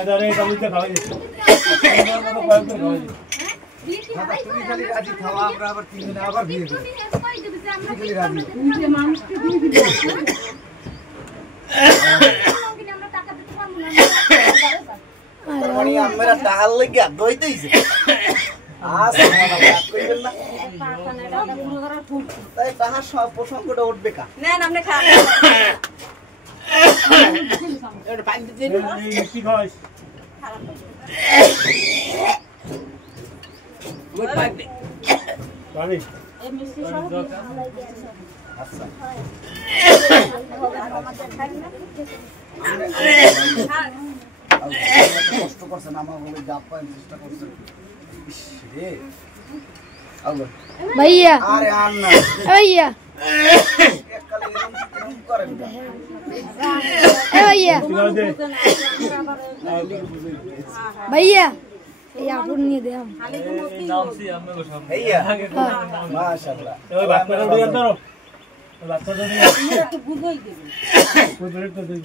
এদারে কামিতে খাওয়াই দিই তুমি খালি রাজি খাওয়া আমরা আবার 3 দিন আবার বিয়ে করি খালি রাজি যে মানুষকে দিয়ে দিবে আমরা টাকা দিতে পারবো না আরে আমরা টাকা লাগিয়া দইতেইছে আজ আমরা বাদ কইবেন না টাকা পুরো করার খুব তাই টাকা সব প্রসঙ্গটা উঠবে কা নেন আপনি খান এটা পানি দিতে দিন এই মিষ্টি খাইস গুড পানি পানি এই মিষ্টি সব আচ্ছা কষ্ট করছেন আমার বলে জাপ পাই চেষ্টা করছেন রে আলো भैया अरे आना भैया एक कल एरम करें भैया भैया ये आप नहीं दे हम नाम से हमें को सब भैया माशाल्लाह ओए बात कर दो अंदर बात कर दो मेरा तो बुझोई दे कोई ब्रेक तो दे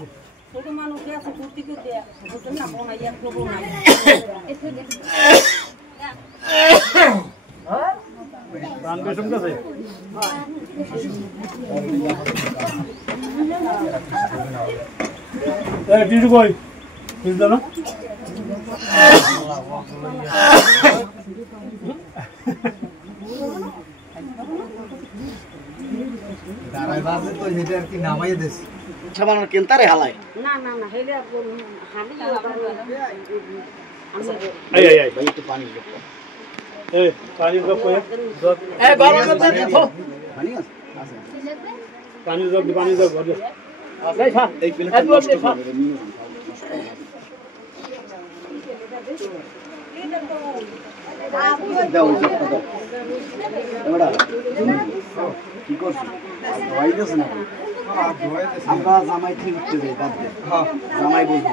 ছোট মানুষ কে আছে কুর্তি কে দে বুঝছেন না বোন আইয়া প্রবো না এসে দে হ্যাঁ গান কে শুনতে আছে এই ডিডু কই কিস দাও দাঁড়াই বাজে তো হেডার কি নামাই দেস সামানের কেনতারে হালাই না না না হেলে হানি আই আই আই ভাই একটু পানি দাও এই পানি দাও কই এই গরম করতে দেখো পানি আছে পানি দাও ঘর দাও এই খা এই প্লেটটা নষ্ট করে নিয়ে দাও দাও এবারে কি করছ ভাই দেছ না আমরা জামাই ঠিক উঠতে যাই বাদ দে হ্যাঁ জামাই বলবো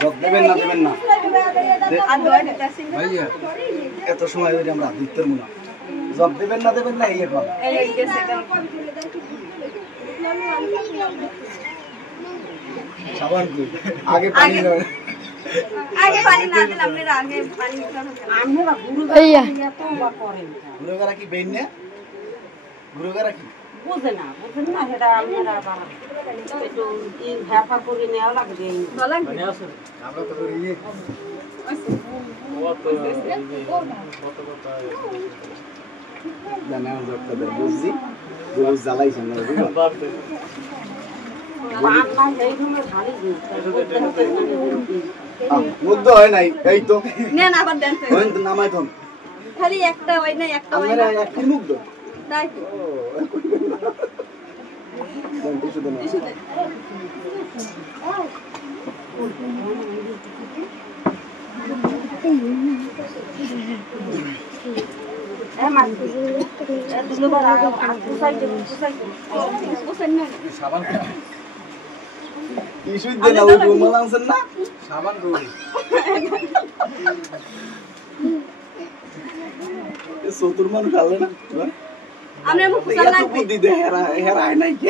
জব দেবেন না ভাইয়া এত সময় ধরে আমরা দিতের মুনা জব দেবেন না এই এখন সাবান কই আগে পানি দেবেন আগে পানি না দিলে আপনারা আগে পানি আমরা গুরু भैया এত বা করেন গুরুগারা কি বেন না গুরুগারা কি বুঝেন না সেটা আপনারা বাড়া একটু ই ভাপা করে নেওয়া লাগবে মানে আছে আমরা তো ইয়ে জানা জবটা দে বুঝছি গুরু জ্বালাইছেন না বাবা এই রুমে ভারী মুদ্দ হয় নাই এই তো নেন আবার দেন ওই তো নামাই থম খালি একটা হয় না একটা হয় না আমরা একটা মুদ্দ তাই তো দেন টিস্যু দেন এ মাছ দুলো বারা পুসাই দে পুসাই না সাবান টিস্যু দেন না রুমাল আনছেন না সাবান রুল এ সতুর মানুষ আলে না আমরা মুখ সালা বুদ্ধি দে হেরা হেরা নাই কি